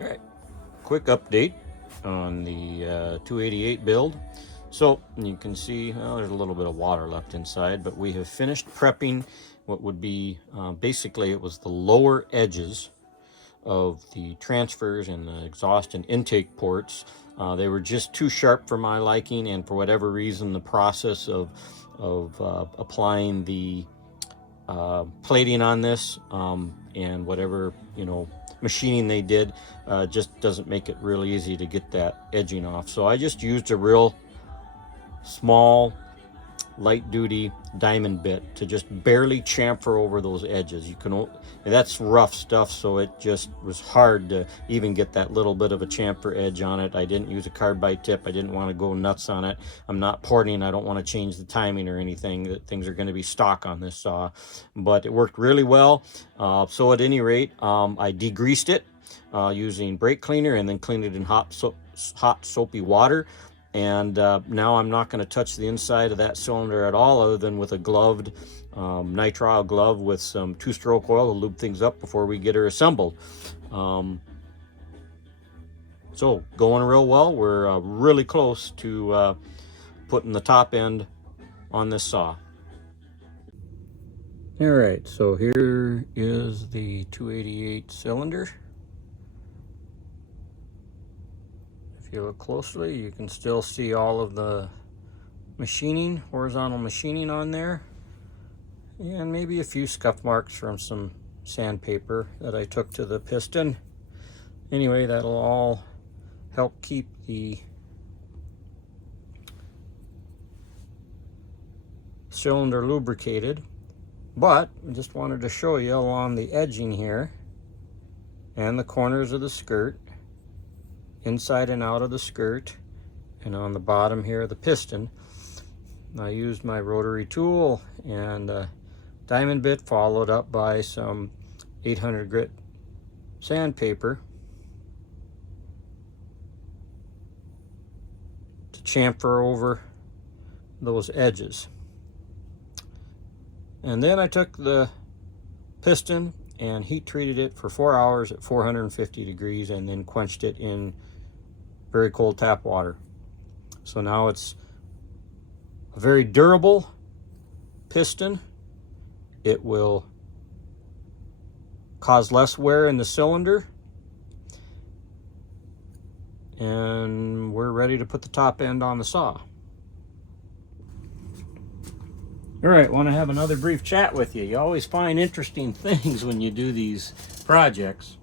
All right, quick update on the 288 build. So you can see there's a little bit of water left inside, but we have finished prepping what would be basically it was the lower edges of the transfers and the exhaust and intake ports. They were just too sharp for my liking, and for whatever reason the process of applying the plating on this and whatever machining they did just doesn't make it real easy to get that edging off. So I just used a real small light duty diamond bit to just barely chamfer over those edges. That's rough stuff, so it just was hard to even get that little bit of a chamfer edge on it. I didn't use a carbide tip. I didn't want to go nuts on it. I'm not porting. I don't want to change the timing or anything. Things are going to be stock on this saw, but it worked really well. So at any rate, I degreased it using brake cleaner and then cleaned it in hot soapy water. And now I'm not going to touch the inside of that cylinder at all, other than with a gloved nitrile glove with some 2-stroke oil to lube things up before we get her assembled. So going real well. We're really close to putting the top end on this saw. All right, so here is the 288 cylinder. If you look closely, you can still see all of the machining, horizontal machining on there, and maybe a few scuff marks from some sandpaper that I took to the piston. Anyway, that'll all help keep the cylinder lubricated. But I just wanted to show you along the edging here and the corners of the skirt, inside and out of the skirt, and on the bottom here of the piston, I used my rotary tool and a diamond bit followed up by some 800 grit sandpaper to chamfer over those edges. And then I took the piston and heat treated it for 4 hours at 450 degrees and then quenched it in very cold tap water. So now it's a very durable piston. It will cause less wear in the cylinder, and we're ready to put the top end on the saw. All right, want to have another brief chat with you. You always find interesting things when you do these projects.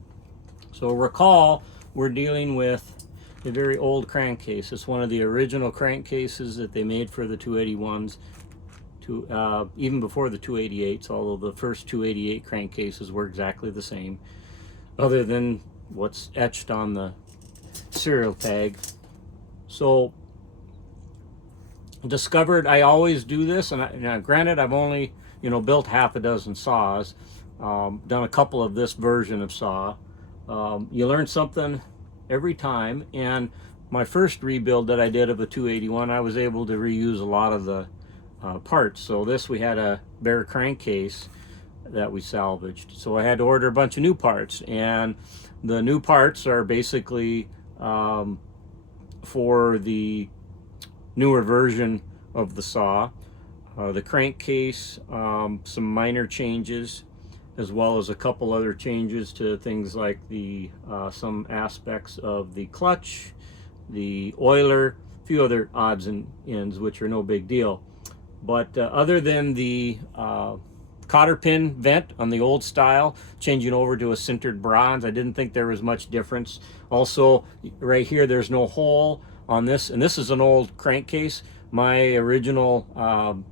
So recall, we're dealing with a very old crankcase. It's one of the original crankcases that they made for the 281s, even before the 288s, although the first 288 crankcases were exactly the same, other than what's etched on the serial tag. So discovered, I always do this, and now granted I've only built half a dozen saws, done a couple of this version of saw. You learn something every time, and my first rebuild that I did of a 281, I was able to reuse a lot of the parts. So we had a bare crankcase that we salvaged, so I had to order a bunch of new parts, and the new parts are basically for the newer version of the saw, the crankcase, some minor changes, as well as a couple other changes to things like the some aspects of the clutch, the oiler, a few other odds and ends which are no big deal. But other than the cotter pin vent on the old style, changing over to a sintered bronze, I didn't think there was much difference. Also, right here, there's no hole on this, and this is an old crankcase. My original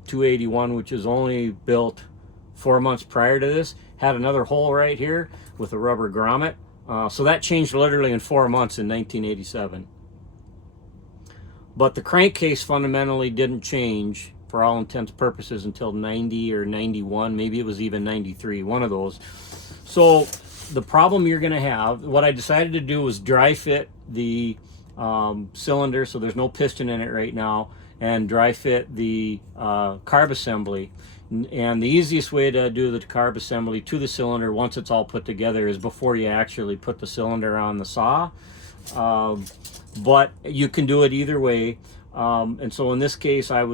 281, which is only built 4 months prior to this, had another hole right here with a rubber grommet. So that changed literally in 4 months in 1987. But the crankcase fundamentally didn't change for all intents and purposes until 90 or 91, maybe it was even 93, one of those. So the problem you're going to have, what I decided to do was dry fit the cylinder, so there's no piston in it right now, and dry fit the carb assembly. And the easiest way to do the carb assembly to the cylinder once it's all put together is before you actually put the cylinder on the saw. But you can do it either way. And so in this case, I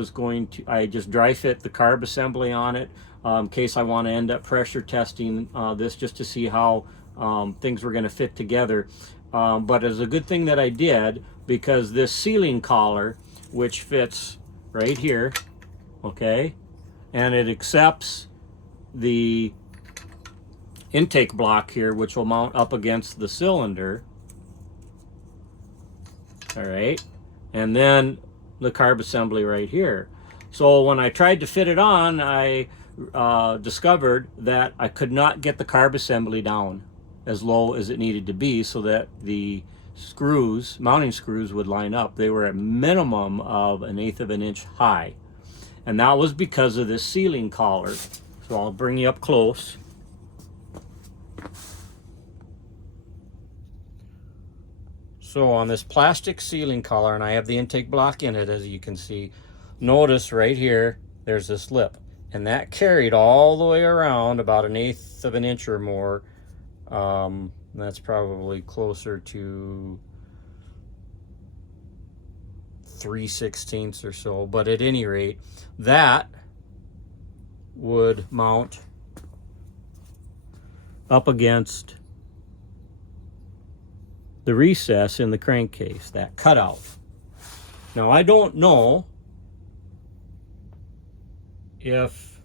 just dry fit the carb assembly on it in case I want to end up pressure testing this just to see how things were going to fit together. But it's a good thing that I did, because this sealing collar, which fits right here, okay, and it accepts the intake block here, which will mount up against the cylinder. All right, and then the carb assembly right here. So when I tried to fit it on, I discovered that I could not get the carb assembly down as low as it needed to be so that the screws, mounting screws, would line up. They were a minimum of 1/8 of an inch high, and that was because of this sealing collar. So I'll bring you up close. So on this plastic sealing collar, and I have the intake block in it, as you can see, notice right here, there's this lip, and that carried all the way around about 1/8 of an inch or more. That's probably closer to 3/16 or so, but at any rate, that would mount up against the recess in the crankcase, that cutout. Now I don't know if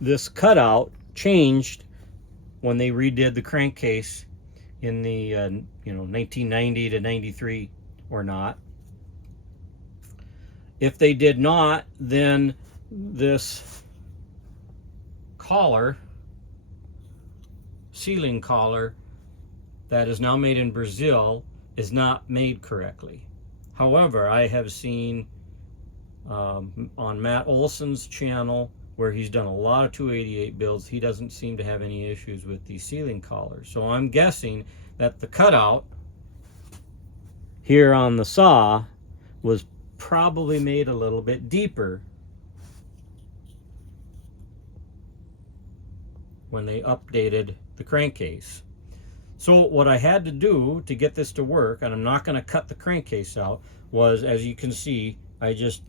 this cutout changed when they redid the crankcase in the 1990 to 93 or not. If they did not, then this collar, sealing collar, that is now made in Brazil, is not made correctly. However, I have seen on Matt Olson's channel, where he's done a lot of 288 builds, he doesn't seem to have any issues with these sealing collars. So I'm guessing that the cutout here on the saw was probably made a little bit deeper when they updated the crankcase. So what I had to do to get this to work, and I'm not going to cut the crankcase out, was, as you can see, I just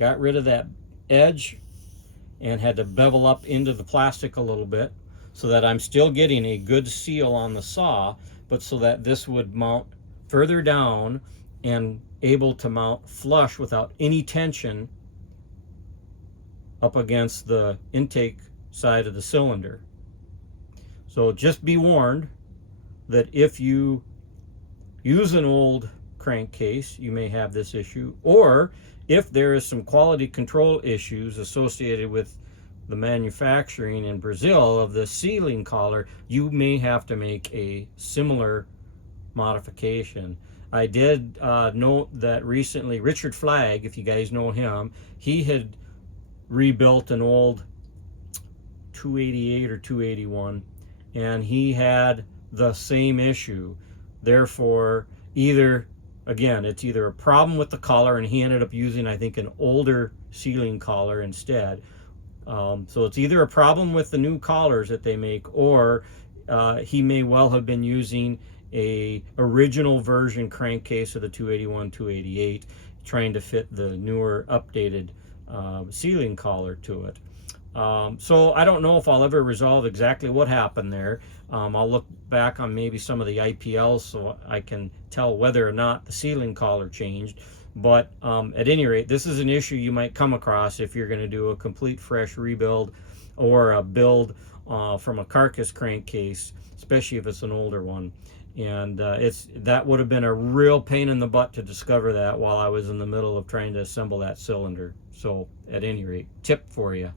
got rid of that edge and had to bevel up into the plastic a little bit so that I'm still getting a good seal on the saw, but so that this would mount further down and able to mount flush without any tension up against the intake side of the cylinder. So just be warned that if you use an old crankcase, you may have this issue, or if there is some quality control issues associated with the manufacturing in Brazil of the sealing collar, you may have to make a similar modification. I did note that recently Richard Flagg, if you guys know him, he had rebuilt an old 288 or 281, and he had the same issue. Therefore, it's either a problem with the collar, and he ended up using, I think, an older sealing collar instead. So it's either a problem with the new collars that they make, or he may well have been using a original version crankcase of the 281, 288, trying to fit the newer updated sealing collar to it. So I don't know if I'll ever resolve exactly what happened there. I'll look back on maybe some of the IPLs so I can tell whether or not the sealing collar changed. But at any rate, this is an issue you might come across if you're going to do a complete fresh rebuild or a build from a carcass crankcase, especially if it's an older one. And that would have been a real pain in the butt to discover that while I was in the middle of trying to assemble that cylinder. So at any rate, tip for you.